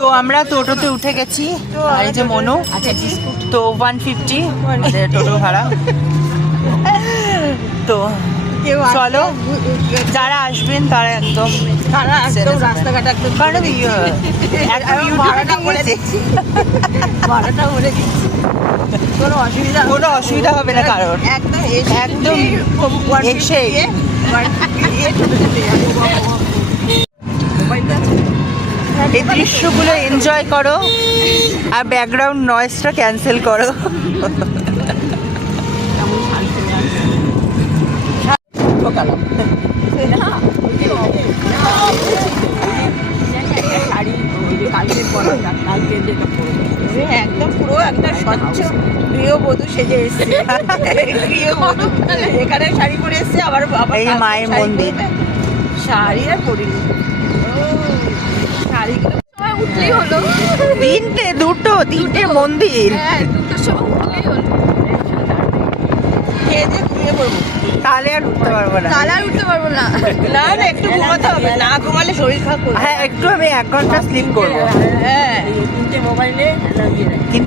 তো আমরা টোটোতে উঠে গেছি, আর এই যে মনু তো 150 টোটো ভাড়া। তো চলো, যারা আসবেন তারা একদম রাস্তাঘাট একদম ভাড়াটা বলে দিচ্ছি, কোনো অসুবিধা হবে না কারণ একদম একদম এসে এই দৃশ্যগুলো এনজয় করো আর ব্যাকগ্রাউন্ড নয়েজটা ক্যান্সেল করো। একদম পুরো একটা স্বচ্ছ গৃহবধূ সেজে এসছে। গৃহবধূ এখানে শাড়ি পরে এসছে, আবার এই মায়ের মন্দির। শাড়ি আর পরিনি, শাড়িগুলো সময় উঠলেই হলো। তিনটে মন্দির। হ্যাঁ, দুটোর সময় উঠলেই হলো। খেয়ে দিয়ে ঘুমিয়ে পড়বো, তাহলে আর উঠতে পারবো না। তাহলে আর উঠতে পারবো না। না না, একটু ঘুমাতে হবে, না ঘুমালে শরীর খারাপ করবে। হ্যাঁ, একটু আমি 1 ঘন্টা স্লিপ করবো। হ্যাঁ, তিনটে মোবাইলে